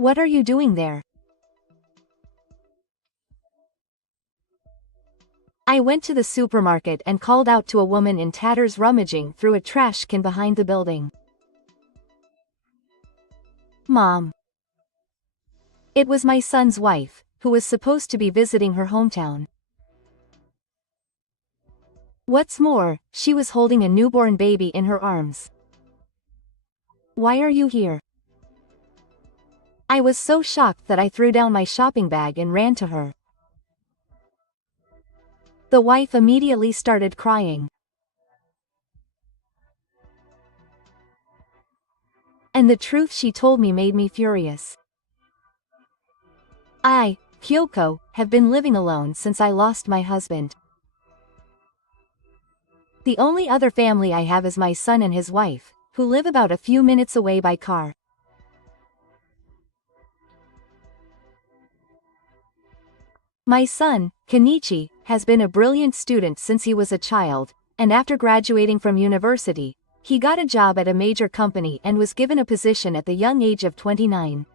What are you doing there? I went to the supermarket and called out to a woman in tatters rummaging through a trash can behind the building. Mom. It was my son's wife, who was supposed to be visiting her hometown. What's more, she was holding a newborn baby in her arms. Why are you here? I was so shocked that I threw down my shopping bag and ran to her. The wife immediately started crying. And the truth she told me made me furious. I, Kyoko, have been living alone since I lost my husband. The only other family I have is my son and his wife, who live about a few minutes away by car. My son, Kenichi, has been a brilliant student since he was a child, and after graduating from university, he got a job at a major company and was given a position at the young age of 29.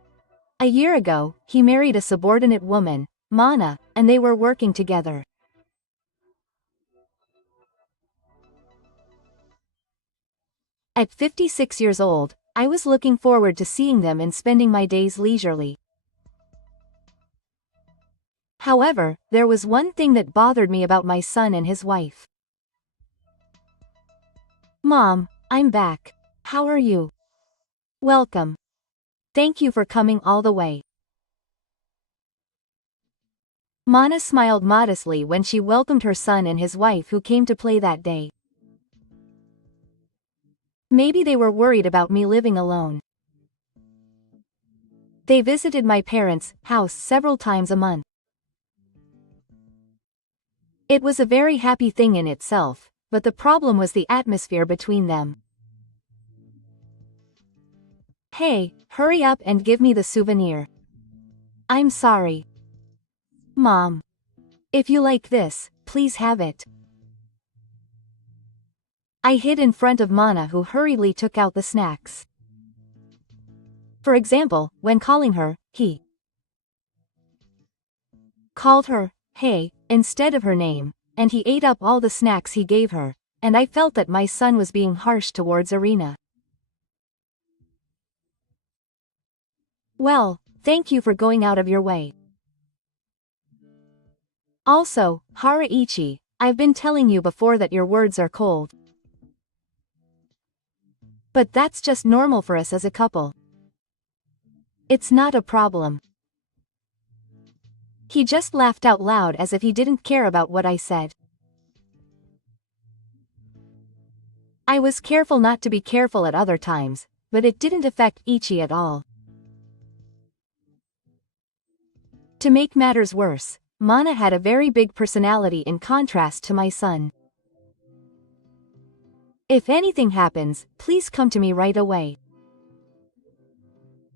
A year ago, he married a subordinate woman, Mana, and they were working together. At 56 years old, I was looking forward to seeing them and spending my days leisurely. However, there was one thing that bothered me about my son and his wife. Mom, I'm back. How are you? Welcome. Thank you for coming all the way. Mana smiled modestly when she welcomed her son and his wife who came to play that day. Maybe they were worried about me living alone. They visited my parents' house several times a month. It was a very happy thing in itself, but the problem was the atmosphere between them. Hey, hurry up and give me the souvenir. I'm sorry. Mom. If you like this, please have it. I hid in front of Mana, who hurriedly took out the snacks. For example, when calling her, he called her, hey, instead of her name, and he ate up all the snacks he gave her, and I felt that my son was being harsh towards Arina. Well, thank you for going out of your way. Also, Haraichi, I've been telling you before that your words are cold. But that's just normal for us as a couple. It's not a problem. He just laughed out loud as if he didn't care about what I said. I was careful not to be careful at other times, but it didn't affect Ichi at all. To make matters worse, Mana had a very big personality in contrast to my son. If anything happens, please come to me right away.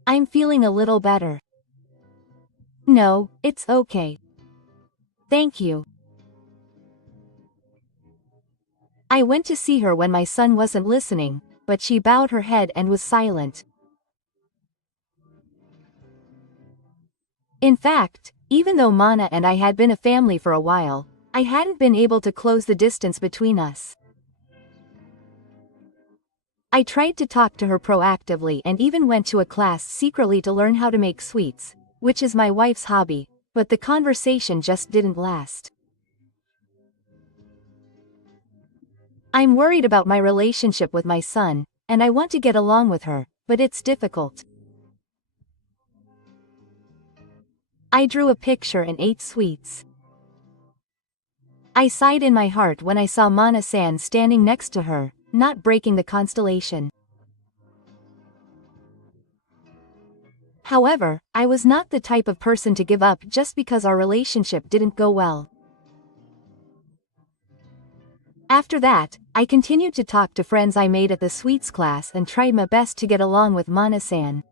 I'm feeling a little better. No, it's okay. Thank you. I went to see her when my son wasn't listening, but she bowed her head and was silent. In fact, even though Mana and I had been a family for a while, I hadn't been able to close the distance between us. I tried to talk to her proactively and even went to a class secretly to learn how to make sweets, which is my wife's hobby, but the conversation just didn't last. I'm worried about my relationship with my son, and I want to get along with her, but it's difficult. I drew a picture and ate sweets. I sighed in my heart when I saw Mana-san standing next to her, not breaking the constellation. However, I was not the type of person to give up just because our relationship didn't go well. After that, I continued to talk to friends I made at the sweets class and tried my best to get along with Mana-san.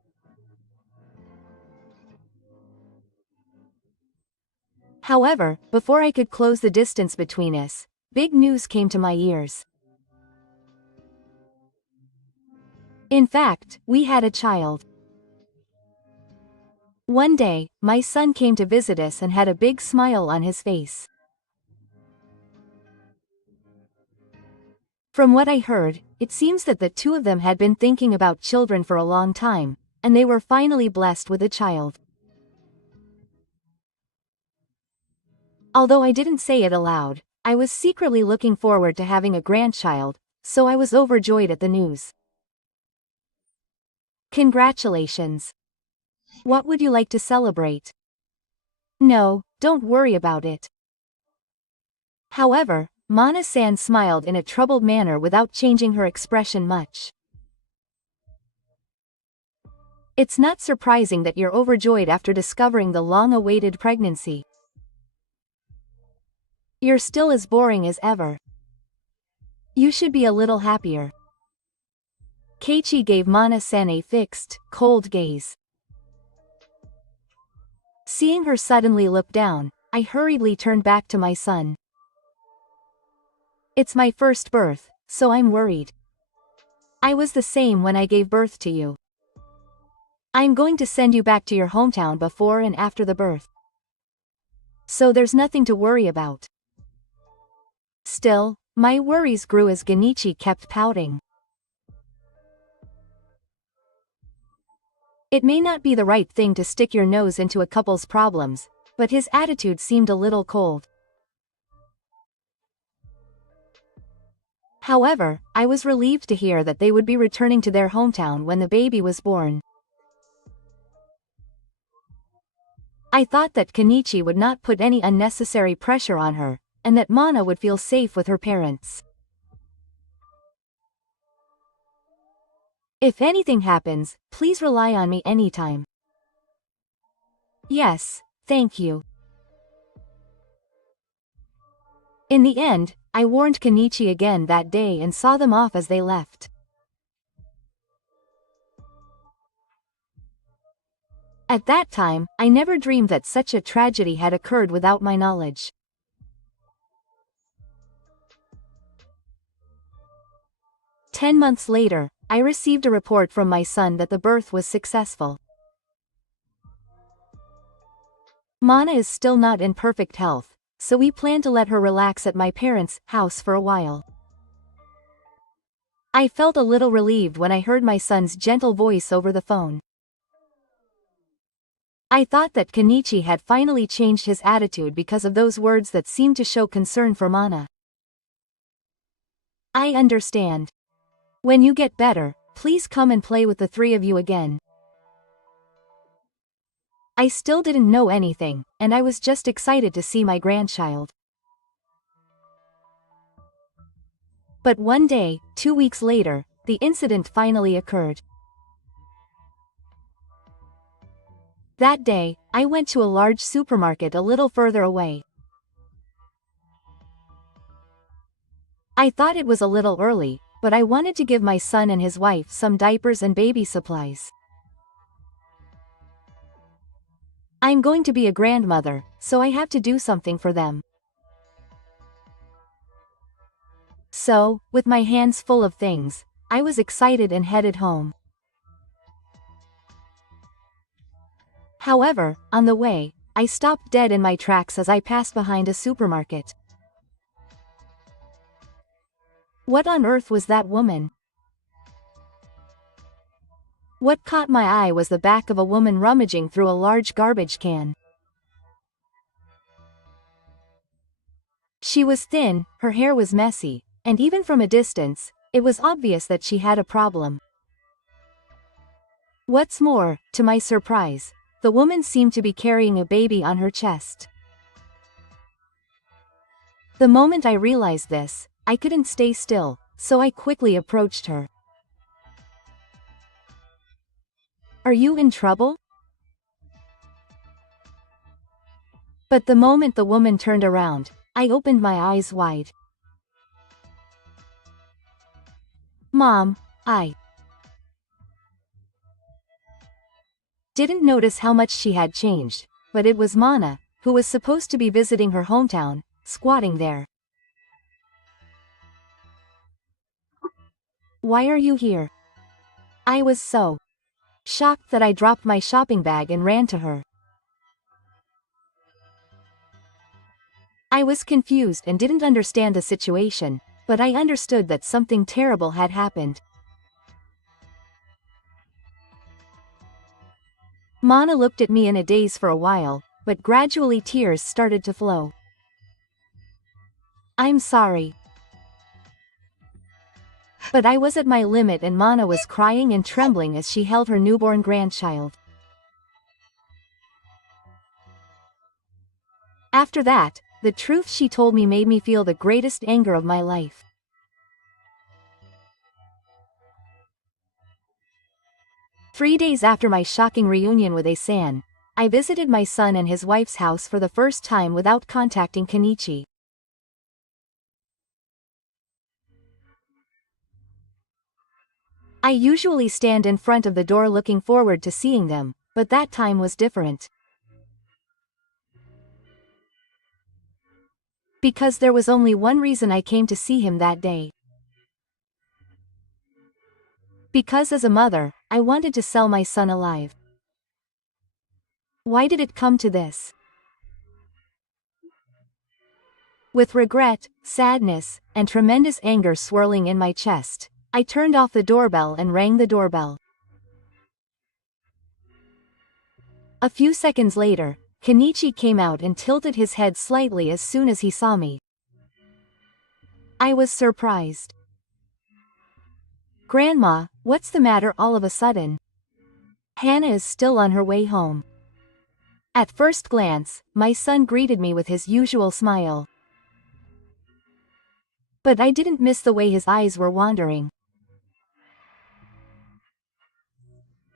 However, before I could close the distance between us, big news came to my ears. In fact, we had a child. One day, my son came to visit us and had a big smile on his face. From what I heard, it seems that the two of them had been thinking about children for a long time, and they were finally blessed with a child. Although I didn't say it aloud, I was secretly looking forward to having a grandchild, so I was overjoyed at the news. Congratulations! What would you like to celebrate? No, don't worry about it. However, Mana-san smiled in a troubled manner without changing her expression much. It's not surprising that you're overjoyed after discovering the long-awaited pregnancy. You're still as boring as ever. You should be a little happier. Keiichi gave Mana-san a fixed, cold gaze. Seeing her suddenly look down, I hurriedly turned back to my son. It's my first birth, so I'm worried. I was the same when I gave birth to you. I'm going to send you back to your hometown before and after the birth. So there's nothing to worry about. Still, my worries grew as Genichi kept pouting. It may not be the right thing to stick your nose into a couple's problems, but his attitude seemed a little cold. However, I was relieved to hear that they would be returning to their hometown when the baby was born. I thought that Kenichi would not put any unnecessary pressure on her, and that Mana would feel safe with her parents. If anything happens, please rely on me anytime. Yes, thank you. In the end, I warned Kenichi again that day and saw them off as they left. At that time, I never dreamed that such a tragedy had occurred without my knowledge. Ten months later, I received a report from my son that the birth was successful. Mana is still not in perfect health, so we plan to let her relax at my parents' house for a while. I felt a little relieved when I heard my son's gentle voice over the phone. I thought that Kenichi had finally changed his attitude because of those words that seemed to show concern for Mana. I understand. When you get better, please come and play with the three of you again. I still didn't know anything, and I was just excited to see my grandchild. But one day, 2 weeks later, the incident finally occurred. That day, I went to a large supermarket a little further away. I thought it was a little early, but I wanted to give my son and his wife some diapers and baby supplies. I'm going to be a grandmother, so I have to do something for them. So, with my hands full of things, I was excited and headed home. However, on the way, I stopped dead in my tracks as I passed behind a supermarket. What on earth was that woman? What caught my eye was the back of a woman rummaging through a large garbage can. She was thin, her hair was messy, and even from a distance, it was obvious that she had a problem. What's more, to my surprise, the woman seemed to be carrying a baby on her chest. The moment I realized this, I couldn't stay still, so I quickly approached her. Are you in trouble? But the moment the woman turned around, I opened my eyes wide. Mom, I didn't notice how much she had changed, but it was Mana, who was supposed to be visiting her hometown, squatting there. Why are you here? I was so Shocked that I dropped my shopping bag and ran to her. I was confused and didn't understand the situation, but I understood that something terrible had happened. Mana looked at me in a daze for a while, but gradually tears started to flow. I'm sorry. But I was at my limit and Mana was crying and trembling as she held her newborn grandchild. After that, the truth she told me made me feel the greatest anger of my life. Three days after my shocking reunion with Asan, I visited my son and his wife's house for the first time without contacting Kenichi. I usually stand in front of the door looking forward to seeing them, but that time was different. Because there was only one reason I came to see him that day. Because as a mother, I wanted to sell my son alive. Why did it come to this? With regret, sadness, and tremendous anger swirling in my chest, I turned off the doorbell and rang the doorbell. A few seconds later, Kenichi came out and tilted his head slightly as soon as he saw me. I was surprised. Grandma, what's the matter all of a sudden? Hannah is still on her way home. At first glance, my son greeted me with his usual smile. But I didn't miss the way his eyes were wandering.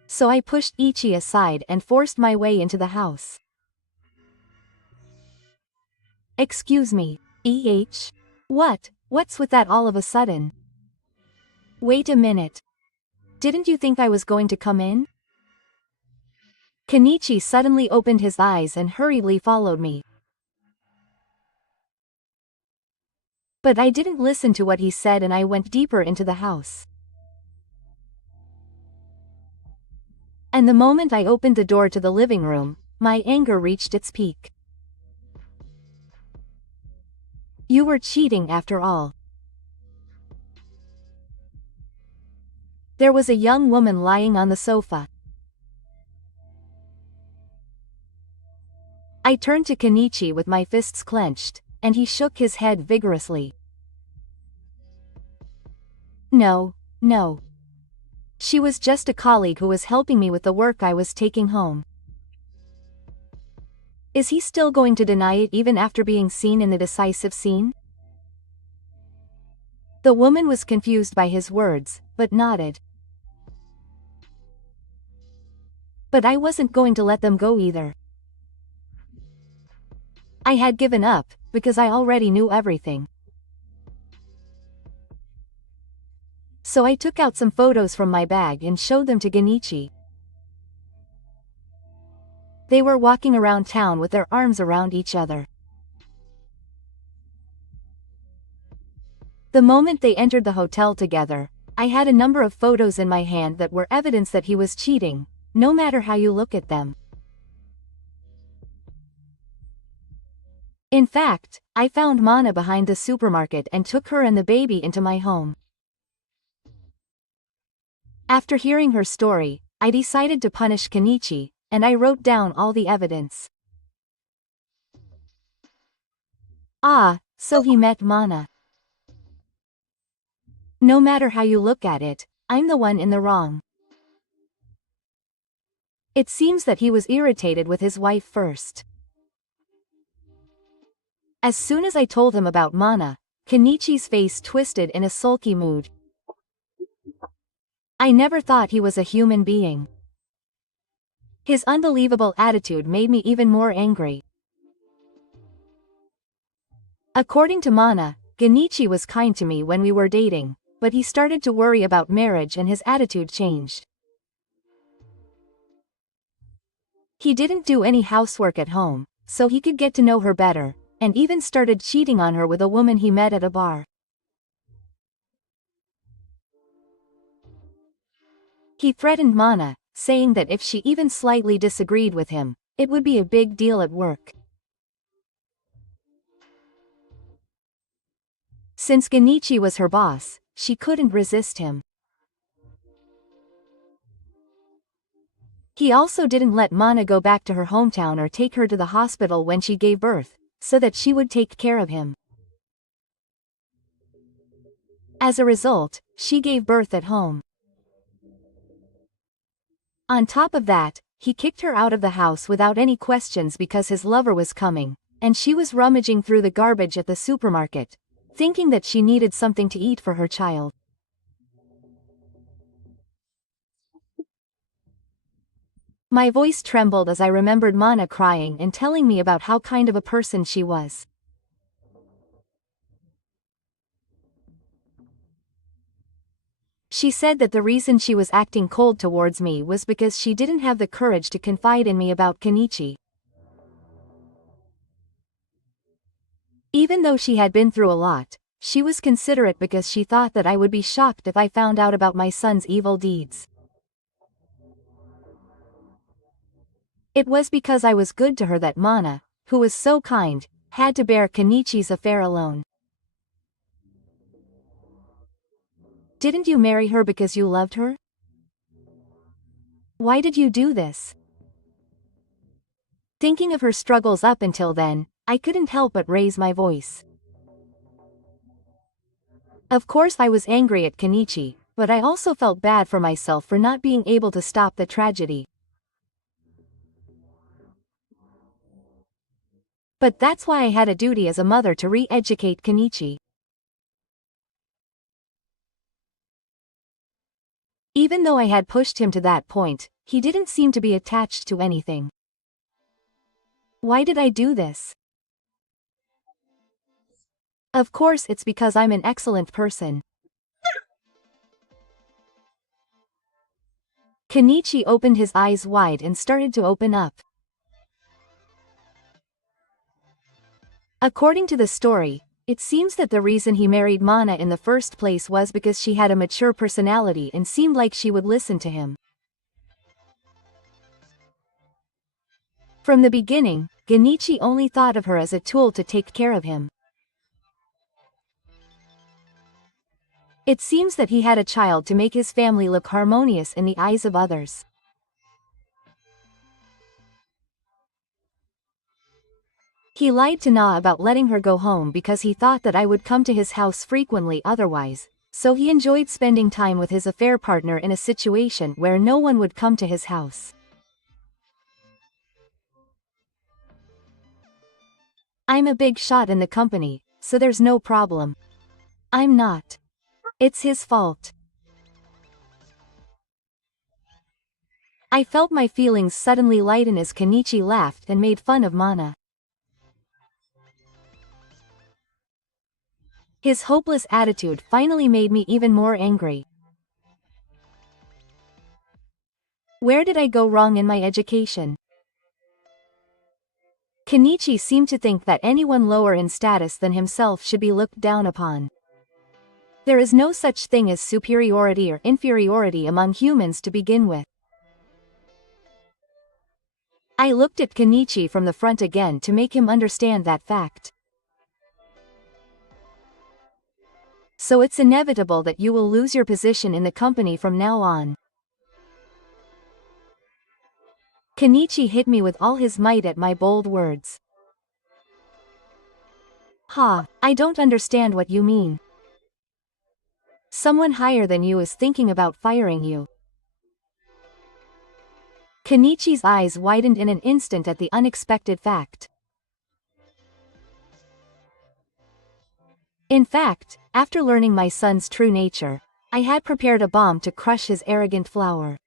So I pushed Ichi aside and forced my way into the house. Excuse me, E.H. What's with that all of a sudden? Wait a minute. Didn't you think I was going to come in? Kenichi suddenly opened his eyes and hurriedly followed me. But I didn't listen to what he said and I went deeper into the house. And the moment I opened the door to the living room, my anger reached its peak. You were cheating after all. There was a young woman lying on the sofa. I turned to Kenichi with my fists clenched, and he shook his head vigorously. No. She was just a colleague who was helping me with the work I was taking home. Is he still going to deny it even after being seen in the decisive scene? The woman was confused by his words, but nodded. But I wasn't going to let them go either. I had given up, because I already knew everything. So I took out some photos from my bag and showed them to Kenichi. They were walking around town with their arms around each other. The moment they entered the hotel together, I had a number of photos in my hand that were evidence that he was cheating, no matter how you look at them. In fact, I found Mana behind the supermarket and took her and the baby into my home. After hearing her story, I decided to punish Kenichi, and I wrote down all the evidence. Ah, so he met Mana. No matter how you look at it, I'm the one in the wrong. It seems that he was irritated with his wife first. As soon as I told him about Mana, Kenichi's face twisted in a sulky mood. I never thought he was a human being. His unbelievable attitude made me even more angry. According to Mana, Kenichi was kind to me when we were dating, but he started to worry about marriage and his attitude changed. He didn't do any housework at home, so he could get to know her better, and even started cheating on her with a woman he met at a bar. He threatened Mana, saying that if she even slightly disagreed with him, it would be a big deal at work. Since Genichi was her boss, she couldn't resist him. He also didn't let Mana go back to her hometown or take her to the hospital when she gave birth, so that she would take care of him. As a result, she gave birth at home. On top of that, he kicked her out of the house without any questions because his lover was coming, and she was rummaging through the garbage at the supermarket, thinking that she needed something to eat for her child. My voice trembled as I remembered Mana crying and telling me about how kind of a person she was. She said that the reason she was acting cold towards me was because she didn't have the courage to confide in me about Kenichi. Even though she had been through a lot, she was considerate because she thought that I would be shocked if I found out about my son's evil deeds. It was because I was good to her that Mana, who was so kind, had to bear Kenichi's affair alone. Didn't you marry her because you loved her? Why did you do this? Thinking of her struggles up until then, I couldn't help but raise my voice. Of course I was angry at Kenichi, but I also felt bad for myself for not being able to stop the tragedy. But that's why I had a duty as a mother to re-educate Kenichi. Even though I had pushed him to that point, he didn't seem to be attached to anything. Why did I do this? Of course it's because I'm an excellent person. Kenichi opened his eyes wide and started to open up. According to the story, it seems that the reason he married Mana in the first place was because she had a mature personality and seemed like she would listen to him. From the beginning, Genichi only thought of her as a tool to take care of him. It seems that he had a child to make his family look harmonious in the eyes of others. He lied to Na about letting her go home because he thought that I would come to his house frequently otherwise, so he enjoyed spending time with his affair partner in a situation where no one would come to his house. I'm a big shot in the company, so there's no problem. I'm not. It's his fault. I felt my feelings suddenly lighten as Kenichi laughed and made fun of Mana. His hopeless attitude finally made me even more angry. Where did I go wrong in my education? Kenichi seemed to think that anyone lower in status than himself should be looked down upon. There is no such thing as superiority or inferiority among humans to begin with. I looked at Kenichi from the front again to make him understand that fact. So it's inevitable that you will lose your position in the company from now on. Kenichi hit me with all his might at my bold words. Ha, I don't understand what you mean. Someone higher than you is thinking about firing you. Kenichi's eyes widened in an instant at the unexpected fact. In fact, after learning my son's true nature, I had prepared a bomb to crush his arrogant flower.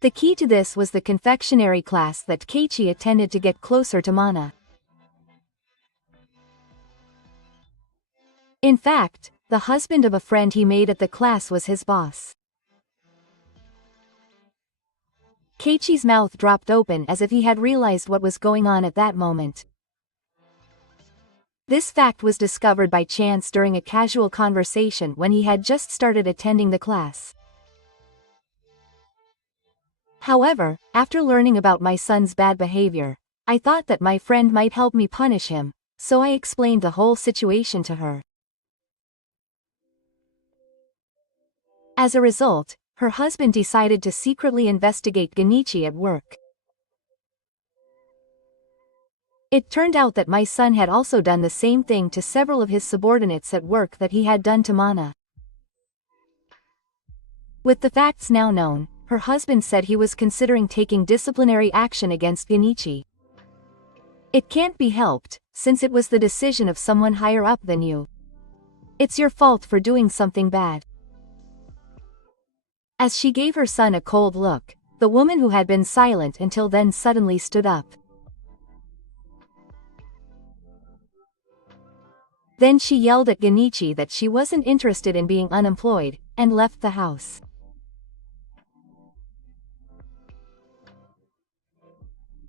The key to this was the confectionery class that Keiichi attended to get closer to Mana. In fact, the husband of a friend he made at the class was his boss. Keiichi's mouth dropped open as if he had realized what was going on at that moment. This fact was discovered by chance during a casual conversation when he had just started attending the class. However, after learning about my son's bad behavior, I thought that my friend might help me punish him, so I explained the whole situation to her. As a result, her husband decided to secretly investigate Genichi at work. It turned out that my son had also done the same thing to several of his subordinates at work that he had done to Mana. With the facts now known, her husband said he was considering taking disciplinary action against Genichi. It can't be helped, since it was the decision of someone higher up than you. It's your fault for doing something bad. As she gave her son a cold look, the woman who had been silent until then suddenly stood up. Then she yelled at Genichi that she wasn't interested in being unemployed, and left the house.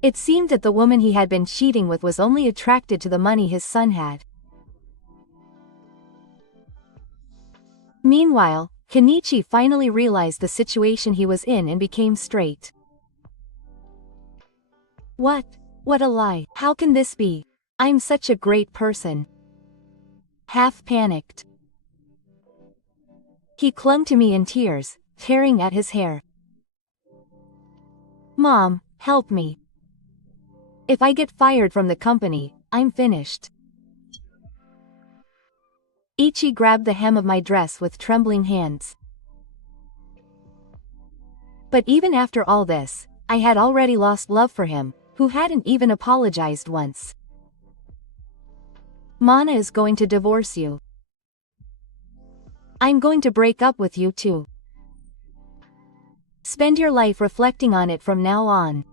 It seemed that the woman he had been cheating with was only attracted to the money his son had. Meanwhile, Genichi finally realized the situation he was in and became straight. What a lie. How can this be? I'm such a great person. Half panicked. He clung to me in tears, tearing at his hair. Mom, help me. If I get fired from the company, I'm finished. Ichi grabbed the hem of my dress with trembling hands. But even after all this, I had already lost love for him, who hadn't even apologized once. Mana is going to divorce you. I'm going to break up with you too. Spend your life reflecting on it from now on.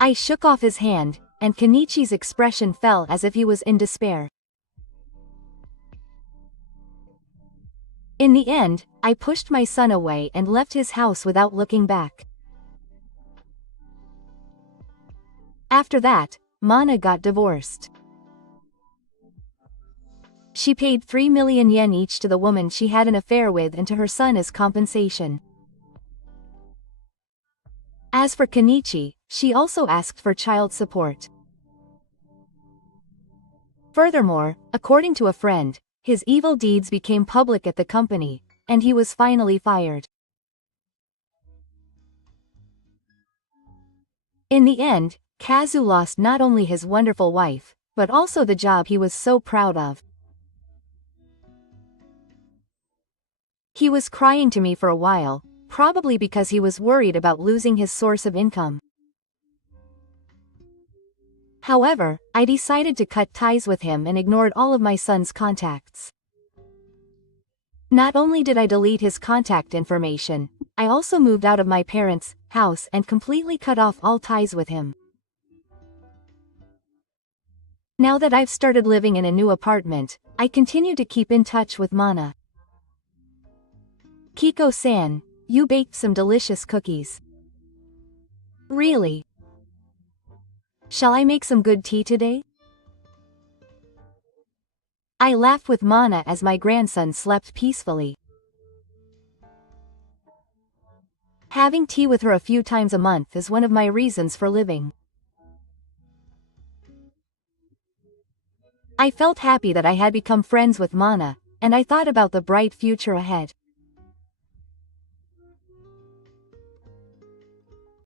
I shook off his hand, and Kenichi's expression fell as if he was in despair. In the end, I pushed my son away and left his house without looking back. After that, Mana got divorced. She paid 3 million yen each to the woman she had an affair with and to her son as compensation. As for Kenichi, she also asked for child support. Furthermore, according to a friend, his evil deeds became public at the company, and he was finally fired. In the end, Kazu lost not only his wonderful wife, but also the job he was so proud of. He was crying to me for a while, probably because he was worried about losing his source of income. However, I decided to cut ties with him and ignored all of my son's contacts. Not only did I delete his contact information, I also moved out of my parents' house and completely cut off all ties with him. Now that I've started living in a new apartment, I continue to keep in touch with Mana. Kiko-san, you baked some delicious cookies. Really? Shall I make some good tea today? I laughed with Mana as my grandson slept peacefully. Having tea with her a few times a month is one of my reasons for living. I felt happy that I had become friends with Mana, and I thought about the bright future ahead.